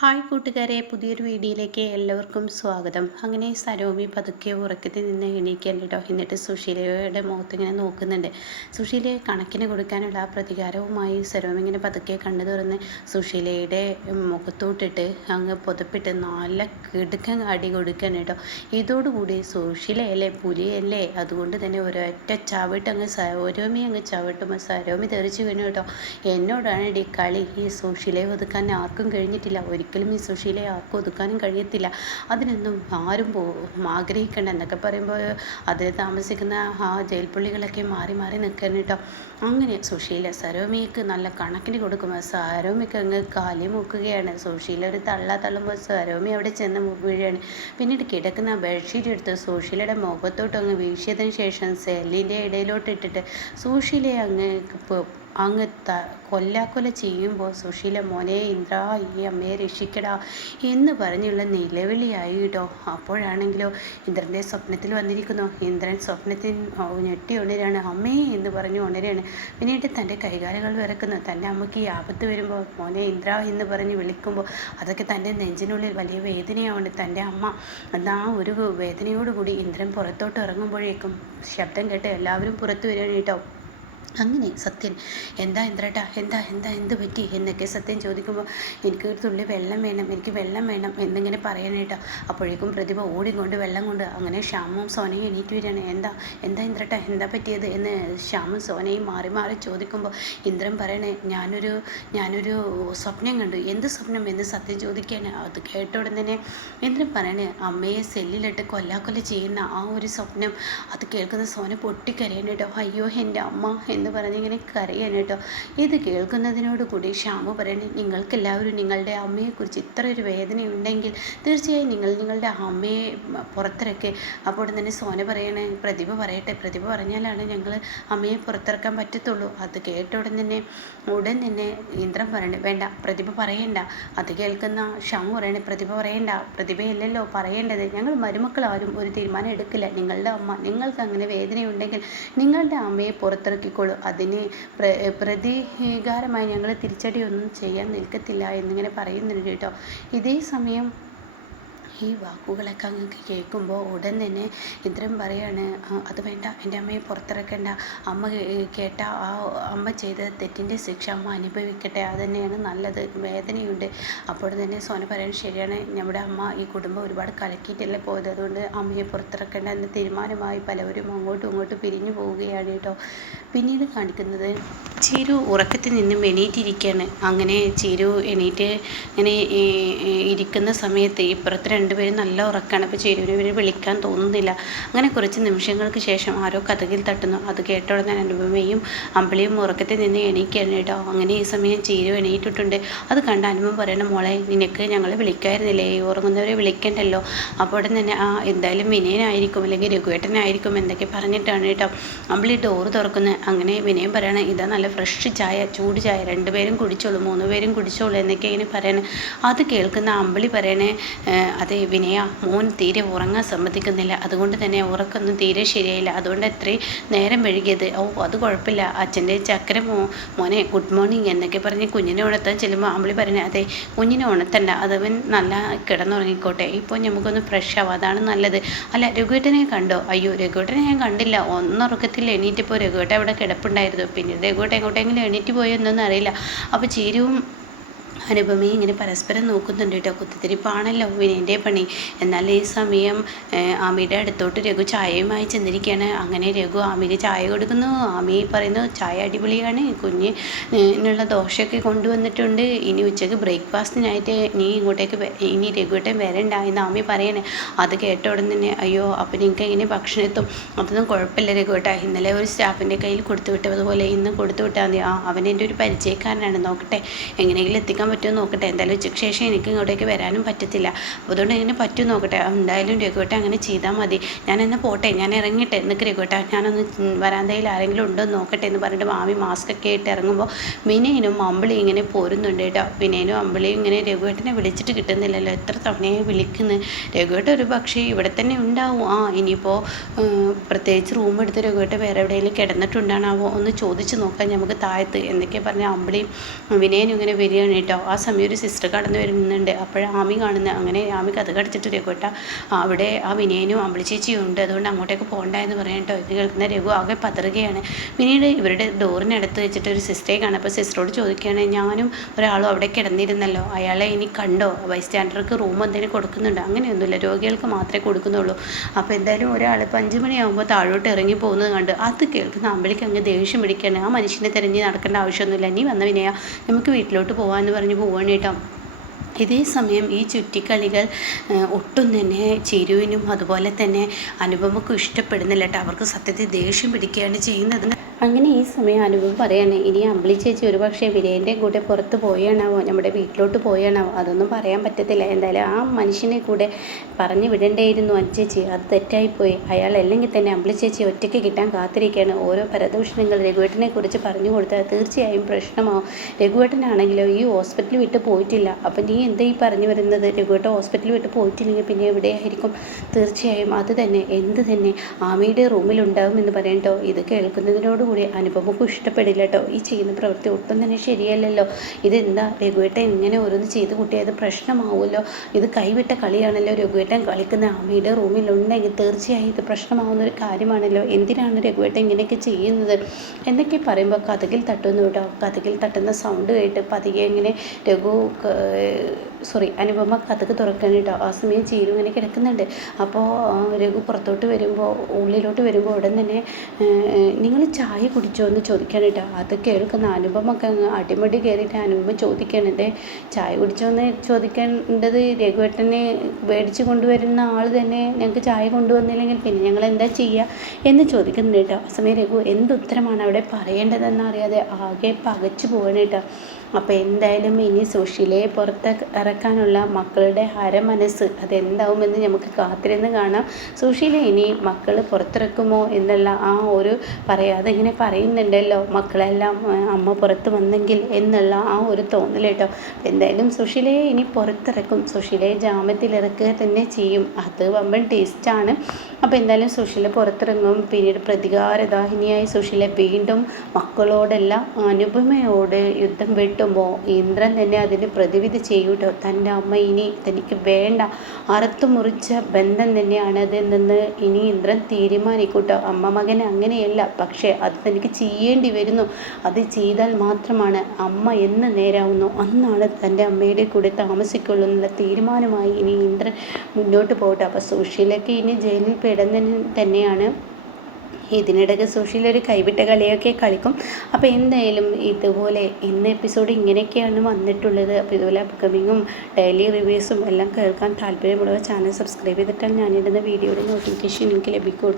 Hi കൂട്ടുകാരെ പുതിയൊരു വീഡിയോയിലേക്ക് എല്ലാവർക്കും സ്വാഗതം. അങ്ങനെ സരോമി പതുക്കെ ഉറക്കത്തിൽ നിന്ന് എണീക്കാൻ കേട്ടോ എന്നിട്ട് സുശീലയുടെ മുഖത്ത് ഇങ്ങനെ നോക്കുന്നുണ്ട്. സുശീലയെ കണക്കിന് കൊടുക്കാനുള്ള ആ പ്രതികാരവുമായി സരോമി ഇങ്ങനെ പതുക്കെ കണ്ടു തുറന്ന് സുശീലയുടെ മുഖത്തോട്ടിട്ട് അങ്ങ് പുതപ്പിട്ട് നല്ല കിടുക്കൻ അടി കൊടുക്കാൻ കേട്ടോ ഇതോടുകൂടി സുശീലയല്ലേ പുലിയല്ലേ? അതുകൊണ്ട് തന്നെ ഒരൊറ്റ ചവിട്ട് അങ്ങ് സരോമി അങ്ങ് ചവിട്ടുമ്പോൾ സരോമി തെറിച്ച് വീണു കേട്ടോ എന്നോടാണ് ഇടി കളി. ഈ സുശീലയെ ഒതുക്കാൻ ആർക്കും കഴിഞ്ഞിട്ടില്ല. ഒരിക്കലും ഈ സുശീലയെ ആർക്കും ഒതുക്കാനും കഴിയത്തില്ല. അതിനൊന്നും ആരും പോ ആഗ്രഹിക്കേണ്ട. എന്നൊക്കെ പറയുമ്പോൾ അതിൽ താമസിക്കുന്ന ആ ജയിൽപ്പുള്ളികളൊക്കെ മാറി മാറി നിൽക്കണം കേട്ടോ. അങ്ങനെ സുശീല സരോമിക്ക് നല്ല കണക്കിന് കൊടുക്കുമ്പോൾ സരോമിക്ക് അങ്ങ് കാലി മുക്കുകയാണ്. സുശീല ഒരു തള്ള തള്ളുമ്പോൾ സരോമി അവിടെ ചെന്ന് വീഴുകയാണ് പിന്നീട് കിടക്കുന്ന ബെഡ്ഷീറ്റ് എടുത്ത് സുശീലയുടെ മുഖത്തോട്ട് അങ്ങ് വീശിയതിന് ശേഷം സെല്ലിന്റെ ഇടയിലോട്ട് ഇട്ടിട്ട് സുശീലയെ അങ്ങ് അങ്ങ് ത കൊല്ലാക്കൊല ചെയ്യുമ്പോൾ സുശീല മോനെ ഇന്ദ്ര ഈ അമ്മയെ രക്ഷിക്കടാ എന്ന് പറഞ്ഞുള്ള നിലവിളിയായി കേട്ടോ അപ്പോഴാണെങ്കിലോ ഇന്ദ്രന്റെ സ്വപ്നത്തിൽ വന്നിരിക്കുന്നു. ഇന്ദ്രൻ സ്വപ്നത്തിൽ ഞെട്ടി ഉണരാണ്. അമ്മേ എന്ന് പറഞ്ഞു ഉണരാണ്. പിന്നീട് തന്റെ കൈകാലുകൾ വിറക്കുന്നു. തന്റെ അമ്മയ്ക്ക് ഈ ആപത്ത് വരുമ്പോൾ മോനെ ഇന്ദ്ര എന്ന് പറഞ്ഞ് വിളിക്കുമ്പോൾ അതൊക്കെ തന്റെ നെഞ്ചിനുള്ളിൽ വലിയ വേദനയാവുണ്ട് തന്റെ അമ്മ എന്നാ ഒരു വേദനയോടുകൂടി ഇന്ദ്രൻ പുറത്തോട്ട് ഇറങ്ങുമ്പോഴേക്കും ശബ്ദം കേട്ട് എല്ലാവരും പുറത്തു വരികയാണ് കേട്ടോ. അങ്ങനെ സത്യൻ എന്താ ഇന്ദ്രേട്ടാ? എന്താ? എന്താ? എന്ത് പറ്റി? എന്നൊക്കെ സത്യൻ ചോദിക്കുമ്പോൾ എനിക്ക് ഒരു തുള്ളി വെള്ളം വേണം എനിക്ക് വെള്ളം വേണം എന്നിങ്ങനെ പറയാനായിട്ടോ അപ്പോഴേക്കും പ്രതിഭ ഓടിക്കൊണ്ട് വെള്ളം കൊണ്ട് അങ്ങനെ ശ്യാമും സോനയും എണീറ്റ് വരികയാണ്. എന്താ? എന്താ ഇന്ദ്രേട്ടാ? എന്താ പറ്റിയത്? എന്ന് ശ്യാമും സോനയും മാറി മാറി ചോദിക്കുമ്പോൾ ഇന്ദ്രൻ പറയണേ ഞാനൊരു ഞാനൊരു സ്വപ്നം കണ്ടു. എന്ത് സ്വപ്നം? എന്ന് സത്യം ചോദിക്കുകയാണ്. അത് കേട്ട ഉടൻ തന്നെ ഇന്ദ്രൻ പറയണേ അമ്മയെ സെല്ലിലിട്ട് കൊല്ലാക്കൊല്ല ചെയ്യുന്ന ആ ഒരു സ്വപ്നം അത് കേൾക്കുന്ന സോന പൊട്ടിക്കരയണേട്ടോ അയ്യോ എന്റെ അമ്മ എന്ന് പറഞ്ഞിങ്ങനെ കരയാണ് കേട്ടോ. ഇത് കേൾക്കുന്നതിനോട് കൂടി ക്ഷാമ പറയണേ നിങ്ങൾക്കെല്ലാവരും നിങ്ങളുടെ അമ്മയെക്കുറിച്ച് ഇത്ര ഒരു വേദനയുണ്ടെങ്കിൽ തീർച്ചയായും നിങ്ങൾ നിങ്ങളുടെ അമ്മയെ പുറത്തിറക്കി. അപ്പോൾ തന്നെ സോന പറയണേ പ്രതിഭ പറയട്ടെ പ്രതിഭ പറഞ്ഞാലാണ് ഞങ്ങൾ അമ്മയെ പുറത്തിറക്കാൻ പറ്റത്തുള്ളൂ. അത് കേട്ട ഉടൻ തന്നെ ഉടൻ തന്നെ ഇന്ദ്രൻ പറയണേ വേണ്ട പ്രതിഭ പറയണ്ട. അത് കേൾക്കുന്ന ഷ്യാമു പറയണേ പ്രതിഭ പറയണ്ട പ്രതിഭയല്ലല്ലോ പറയേണ്ടത്. ഞങ്ങൾ മരുമക്കൾ ആരും ഒരു തീരുമാനം എടുക്കില്ല. നിങ്ങളുടെ അമ്മ നിങ്ങൾക്ക് അങ്ങനെ വേദനയുണ്ടെങ്കിൽ നിങ്ങളുടെ അമ്മയെ പുറത്തിറക്കിക്കോളൂ അതിന് പ്രതികാരമായി ഞങ്ങൾ തിരിച്ചടിയൊന്നും ചെയ്യാൻ നിൽക്കത്തില്ല എന്നിങ്ങനെ പറയുന്നുണ്ട് കേട്ടോ. ഇതേ സമയം ഈ വാക്കുകളൊക്കെ അങ്ങ് കേൾക്കുമ്പോൾ ഉടൻ തന്നെ ഇന്ദ്രൻ പറയാണ് അത് വേണ്ട എന്റെ അമ്മയെ പുറത്തിറക്കേണ്ട. അമ്മ കേട്ട ആ അമ്മ ചെയ്ത തെറ്റിന്റെ ശിക്ഷ അമ്മ അനുഭവിക്കട്ടെ അത് തന്നെയാണ് നല്ലത് വേദനയുണ്ട്. അപ്പോൾ തന്നെ സോന പറയാൻ ശരിയാണ് നമ്മുടെ അമ്മ ഈ കുടുംബം ഒരുപാട് കലക്കിയിട്ടല്ലേ പോയത്. അതുകൊണ്ട് അമ്മയെ പുറത്തിറക്കേണ്ട എന്ന തീരുമാനമായി പലവരും അങ്ങോട്ടും ഇങ്ങോട്ടും പിരിഞ്ഞു പോവുകയാണ് കേട്ടോ. പിന്നീട് കാണിക്കുന്നത് ചീരു ഉറക്കത്തിൽ നിന്നും എണീറ്റിരിക്കുകയാണ് അങ്ങനെ ചീരു എണീറ്റ് ഇങ്ങനെ ഇരിക്കുന്ന സമയത്ത് ഇപ്പുറത്ത് രണ്ടുപേരും നല്ല ഉറക്കമാണ് അപ്പോൾ ചേരുവിനെ വിളിക്കാൻ തോന്നുന്നില്ല. അങ്ങനെ കുറച്ച് നിമിഷങ്ങൾക്ക് ശേഷം ആരോ കഥകിൽ തട്ടുന്നു. അത് കേട്ട ഉടനെ അനുപമയും അമ്പിളിയും ഉറക്കത്തിൽ നിന്ന് എണീക്കുകയാണ് കേട്ടോ. അങ്ങനെ ഈ സമയം ചേരു എണീറ്റിട്ടുണ്ട്. അത് കണ്ട അനുപമ പറയണം മോളെ നിനക്ക് ഞങ്ങൾ വിളിക്കായിരുന്നില്ലേ? ഉറങ്ങുന്നവരെ വിളിക്കണ്ടല്ലോ. അപ്പോൾ ഉടൻ തന്നെ ആ എന്തായാലും വിനയനായിരിക്കും അല്ലെങ്കിൽ രഘുവേട്ടനായിരിക്കും എന്തൊക്കെ പറഞ്ഞിട്ടാണ് കേട്ടോ അമ്പിളി ഡോറ് തുറക്കുന്നത് അങ്ങനെ വിനയം പറയണേ ഇതാ നല്ല ഫ്രഷ് ചായ ചൂട് ചായ. രണ്ടുപേരും കുടിച്ചോളൂ മൂന്ന് പേരും കുടിച്ചോളൂ എന്നൊക്കെ ഇങ്ങനെ പറയണേ. അത് കേൾക്കുന്ന അമ്പിളി പറയണേ അതെ വിനയ മോൻ തീരെ ഉറങ്ങാൻ സമ്മതിക്കുന്നില്ല. അതുകൊണ്ട് തന്നെ ഉറക്കൊന്നും തീരെ ശരിയായില്ല. അതുകൊണ്ട് എത്രയും നേരം വഴുകിയത് ഓ അത് കുഴപ്പമില്ല. അച്ഛന്റെ ചക്കര മോ മോനെ ഗുഡ് മോർണിംഗ് എന്നൊക്കെ പറഞ്ഞ് കുഞ്ഞിനെ ഉണർത്താൻ ചെല്ലുമ്പോൾ അമ്പിളി പറഞ്ഞു അതെ കുഞ്ഞിനെ ഉണർത്തണ്ട. അതവൻ നല്ല കിടന്നുറങ്ങിക്കോട്ടെ. ഇപ്പോൾ നമുക്കൊന്ന് ഫ്രഷ് ആവാം. അതാണ് നല്ലത്. അല്ല രഘുവേട്ടനെ കണ്ടോ? അയ്യോ രഘുവേട്ടനെ ഞാൻ കണ്ടില്ല. ഒന്നുറക്കത്തിൽ എണീറ്റിപ്പോൾ രഘുവേട്ടൻ അവിടെ കിടപ്പുണ്ടായിരുന്നു. പിന്നീട് രഘുവേട്ടൻ എങ്ങോട്ടെങ്കിലും എണീറ്റ് പോയോ എന്നൊന്നും അറിയില്ല. അപ്പോൾ ചീരുവും അനുപമയും ഇങ്ങനെ പരസ്പരം നോക്കുന്നുണ്ട് കേട്ടോ. കുത്തിത്തിരിപ്പാണല്ലോ വിനയന്റെ പണി. എന്നാൽ ഈ സമയം ആമിയുടെ അടുത്തോട്ട് രഘു ചായയുമായി ചെന്നിരിക്കുകയാണ്. അങ്ങനെ രഘു ആമിക്ക് ചായ കൊടുക്കുന്നു. ആമി പറയുന്നു ചായ അടിപൊളിയാണ്. കുഞ്ഞ് ഇന്നുള്ള ദോശയൊക്കെ കൊണ്ടുവന്നിട്ടുണ്ട്. ഇനി ഉച്ചയ്ക്ക് ബ്രേക്ക്ഫാസ്റ്റിനായിട്ട് നീ ഇങ്ങോട്ടേക്ക് ഇനി രഘുവട്ടം വരണ്ട എന്ന് ആമി പറയണേ. അത് കേട്ട ഉടൻ തന്നെ അയ്യോ അപ്പം നിങ്ങൾക്ക് ഇങ്ങനെ ഭക്ഷണം എത്തും? അതൊന്നും കുഴപ്പമില്ല രഘുവട്ട ഇന്നലെ ഒരു സ്റ്റാഫിന്റെ കയ്യിൽ കൊടുത്തു വിട്ടതുപോലെ ഇന്ന് കൊടുത്തു വിട്ടാൽ മതി. ആ അവൻ എന്റെ ഒരു പരിചയക്കാരനാണ്. നോക്കട്ടെ. എങ്ങനെയെങ്കിലും എത്തിക്കാൻ പറ്റുമോ നോക്കട്ടെ. എന്തായാലും ഉച്ചയ്ക്ക് ശേഷം എനിക്ക് ഇങ്ങോട്ടേക്ക് വരാനും പറ്റത്തില്ല. അതുകൊണ്ട് എങ്ങനെ പറ്റും നോക്കട്ടെ. എന്തായാലും രഘുവേട്ട അങ്ങനെ ചെയ്താൽ മതി. ഞാൻ എന്നാൽ പോട്ടെ. ഞാൻ ഇറങ്ങിട്ടെ. എന്നൊക്കെ രഘുവേട്ട ഞാനൊന്ന് വരാന്തയിൽ ആരെങ്കിലും ഉണ്ടോ എന്ന് നോക്കട്ടെ എന്ന് പറഞ്ഞിട്ട് മാമി മാസ്ക് ഒക്കെ ഇട്ട് ഇറങ്ങുമ്പോൾ വിനയനും അമ്പിളി ഇങ്ങനെ പോരുന്നുണ്ട് കേട്ടോ. വിനയനും അമ്പിളിയും ഇങ്ങനെ രഘുവേട്ടനെ വിളിച്ചിട്ട് കിട്ടുന്നില്ലല്ലോ. എത്ര തവണയെ വിളിക്കുന്നത് രഘുവേട്ടൻ ഒരു പക്ഷേ ഇവിടെ തന്നെ ഉണ്ടാവും. ആ ഇനിയിപ്പോൾ പ്രത്യേകിച്ച് റൂം എടുത്ത് രഘുവേട്ട വേറെ എവിടെയെങ്കിലും കിടന്നിട്ടുണ്ടാണാവോ? ഒന്ന് ചോദിച്ച് നോക്കാം. നമുക്ക് താഴത്ത് എന്നൊക്കെ പറഞ്ഞാൽ അമ്പിളിയും വിനയനും ഇങ്ങനെ വരികയാണ് കേട്ടോ. ആ സമയം ഒരു സിസ്റ്റർ കടന്നു വരുന്നുണ്ട്. അപ്പോൾ ആമി കാണുന്ന അങ്ങനെ ആമി കഥ കടിച്ചിട്ട് രഘുവേട്ട അവിടെ ആ വിനയനും അമ്പിളിച്ചേച്ചിയും ഉണ്ട്. അതുകൊണ്ട് അങ്ങോട്ടേക്ക് പോകണ്ട എന്ന് പറയാം കേട്ടോ. ഇത് കേൾക്കുന്ന രഘു ആകെ പതറുകയാണ്. പിന്നീട് ഇവരുടെ ഡോറിനടുത്ത് വെച്ചിട്ട് ഒരു സിസ്റ്ററെ കാണാം അപ്പോൾ സിസ്റ്ററോട് ചോദിക്കുകയാണ് ഞാനും ഒരാളും അവിടെ കിടന്നിരുന്നല്ലോ. അയാളെ ഇനി കണ്ടോ? ബൈ സ്റ്റാൻഡർക്ക് റൂം എന്തെങ്കിലും കൊടുക്കുന്നുണ്ടോ? അങ്ങനെയൊന്നുമില്ല. രോഗികൾക്ക് മാത്രമേ കൊടുക്കുന്നുള്ളൂ. അപ്പോൾ എന്തായാലും ഒരാൾ ഇപ്പോൾ അഞ്ച് മണിയാകുമ്പോൾ താഴോട്ട് ഇറങ്ങി പോകുന്നത് കണ്ട് അത് കേൾക്കുന്ന അമ്പിളിക്ക് അങ്ങ് ദേഷ്യം പിടിക്കുകയാണ്. ആ മനുഷ്യനെ തിരഞ്ഞ് നടക്കേണ്ട ആവശ്യമൊന്നുമില്ല. നീ വന്ന വിനയ. നമുക്ക് വീട്ടിലോട്ട് പോകാമെന്ന് പറഞ്ഞ് പോവാണ് കേട്ടോ. ഇതേ സമയം ഈ ചുറ്റിക്കളികൾ ഒട്ടും തന്നെ ചിരുവിനും അതുപോലെ തന്നെ അനുപമക്കും ഇഷ്ടപ്പെടുന്നില്ല കേട്ടോ. അവർക്ക് സത്യത്തിൽ ദേഷ്യം പിടിക്കുകയാണ് ചെയ്യുന്നത്. അങ്ങനെ ഈ സമയം അനുഭവം പറയാണ് ഇനി അമ്പിളി ചേച്ചി ഒരുപക്ഷെ വിനയന്റെ കൂടെ പുറത്ത് പോയാണാവോ? നമ്മുടെ വീട്ടിലോട്ട് പോയാണാവോ? അതൊന്നും പറയാൻ പറ്റത്തില്ല. എന്തായാലും ആ മനുഷ്യനെ കൂടെ പറഞ്ഞു വിടേണ്ടിയിരുന്നു അഞ്ചേച്ചി. അത് തെറ്റായിപ്പോയി. അയാൾ അല്ലെങ്കിൽ തന്നെ അമ്പിളി ചേച്ചി ഒറ്റയ്ക്ക് കിട്ടാൻ കാത്തിരിക്കുകയാണ് ഓരോ പരദൂഷണങ്ങൾ രഘുവേട്ടനെ കുറിച്ച് പറഞ്ഞു കൊടുത്താൽ തീർച്ചയായും പ്രശ്നമാവും. രഘുവേട്ടനാണെങ്കിലോ ഈ ഹോസ്പിറ്റൽ വിട്ട് പോയിട്ടില്ല. അപ്പം നീ എന്താ ഈ പറഞ്ഞു വരുന്നത്? രഘുവേട്ടൻ ഹോസ്പിറ്റൽ വിട്ട് പോയിട്ടില്ലെങ്കിൽ പിന്നെ എവിടെയായിരിക്കും? തീർച്ചയായും അത് തന്നെ. എന്ത് തന്നെ? ആമയുടെ റൂമിലുണ്ടാകും എന്ന് പറയണ്ടോ? ഇത് കേൾക്കുന്നതിനോട് കൂടി അനുപമക്കും ഇഷ്ടപ്പെടില്ല കേട്ടോ ഈ ചെയ്യുന്ന പ്രവൃത്തി ഒട്ടും തന്നെ ശരിയല്ലല്ലോ. ഇതെന്താ? രഘുവേട്ടൻ ഇങ്ങനെ ഓരോന്ന് ചെയ്ത് കൂട്ടിയത് പ്രശ്നമാവുമല്ലോ. ഇത് കൈവിട്ട കളിയാണല്ലോ രഘുവേട്ടൻ കളിക്കുന്ന. അമ്മയുടെ റൂമിലുണ്ടെങ്കിൽ തീർച്ചയായും ഇത് പ്രശ്നമാവുന്ന ഒരു കാര്യമാണല്ലോ. എന്തിനാണ് രഘുവേട്ടൻ ഇങ്ങനെയൊക്കെ ചെയ്യുന്നത്? എന്നൊക്കെ പറയുമ്പോൾ കഥകിൽ തട്ടുന്നു കേട്ടോ കഥകിൽ തട്ടുന്ന സൗണ്ട് കേട്ട് പതിയെ ഇങ്ങനെ രഘു സോറി അനുപമ കഥക്ക് തുറക്കാൻ കേട്ടോ. ആ സമയം ചീരു ഇങ്ങനെ കിടക്കുന്നുണ്ട്. അപ്പോൾ രഘു പുറത്തോട്ട് വരുമ്പോൾ ഉള്ളിലോട്ട് വരുമ്പോൾ ഉടൻ തന്നെ നിങ്ങൾ ചായ കുടിച്ചോ? എന്ന് ചോദിക്കാൻ കേട്ടോ. അത് കേൾക്കുന്ന അനുപമൊക്കെ അങ്ങ് അടിമടി കയറിയിട്ട് അനുപമ ചോദിക്കണത് ചായ കുടിച്ചോ? എന്ന് ചോദിക്കേണ്ടത് രഘുവേട്ടനെ മേടിച്ച് കൊണ്ടുവരുന്ന ആൾ തന്നെ ഞങ്ങൾക്ക് ചായ കൊണ്ടുവന്നില്ലെങ്കിൽ പിന്നെ ഞങ്ങൾ എന്താ ചെയ്യുക എന്ന് ചോദിക്കുന്നുണ്ട് കേട്ടോ. ആ സമയം രഘു എന്ത് ഉത്തരമാണ് അവിടെ പറയേണ്ടതെന്നറിയാതെ ആകെ പകച്ചു പോകണം കേട്ടോ. അപ്പോൾ എന്തായാലും ഇനി സുഷിലയെ പുറത്ത് ഇറക്കാനുള്ള മക്കളുടെ ഹരമനസ്സ് അതെന്താവുമെന്ന് നമുക്ക് കാത്തിരുന്ന് കാണാം. സുഷീല ഇനി മക്കൾ പുറത്തിറക്കുമോ എന്നുള്ള ആ ഒരു പറയാതെ ഇങ്ങനെ പറയുന്നുണ്ടല്ലോ മക്കളെല്ലാം അമ്മ പുറത്ത് വന്നെങ്കിൽ എന്നുള്ള ആ ഒരു തോന്നൽ കേട്ടോ. എന്തായാലും സുഷിലയെ ഇനി പുറത്തിറക്കും. സുശീലയെ ജാമ്യത്തിലിറക്കുക തന്നെ ചെയ്യും. അത് വമ്പൻ ടേസ്റ്റാണ് അപ്പോൾ എന്തായാലും സുഷില പുറത്തിറങ്ങും. പിന്നീട് പ്രതികാരദാഹിനിയായി സുഷില വീണ്ടും മക്കളോടെല്ലാം അനുപമയോട് യുദ്ധം വിട്ടു കിട്ടുമ്പോൾ ഇന്ദ്രൻ തന്നെ അതിന് പ്രതിവിധി ചെയ്യൂട്ടോ? തന്റെ അമ്മ ഇനി തനിക്ക് വേണ്ട. അറുത്തു മുറിച്ച ബന്ധം തന്നെയാണ് അതെന്ന് ഇനി ഇന്ദ്രൻ തീരുമാനിക്കൂട്ടോ? അമ്മ മകൻ അങ്ങനെയല്ല. പക്ഷേ അത് തനിക്ക് ചെയ്യേണ്ടി വരുന്നു. അത് ചെയ്താൽ മാത്രമാണ് അമ്മ എന്ന് നേരാവുന്നു. അന്നാണ് തന്റെ അമ്മയുടെ കൂടെ താമസിക്കുള്ളൂ എന്നുള്ള തീരുമാനമായി ഇനി ഇന്ദ്രൻ മുന്നോട്ട് പോകട്ടെ. അപ്പോൾ സുശീലയ്ക്ക് ഇനി ജയിലിൽ പെടുന്നതിന് തന്നെയാണ് ഇതിനിടയ്ക്ക് സുശീൽ ഒരു കൈവിട്ട കളിയൊക്കെ കളിക്കും. അപ്പോൾ എന്തായാലും ഇതുപോലെ ഇന്ന് എപ്പിസോഡ് ഇങ്ങനെയൊക്കെയാണ് വന്നിട്ടുള്ളത്. അപ്പോൾ ഇതുപോലെ അപ്കമിങ്ങും ഡെയിലി റിവ്യൂസും എല്ലാം കേൾക്കാൻ താല്പര്യമുള്ളവർ ചാനൽ സബ്സ്ക്രൈബ് ചെയ്തിട്ടാണ് ഞാനിടുന്ന വീഡിയോയുടെ നോട്ടിഫിക്കേഷൻ എനിക്ക് ലഭിക്കും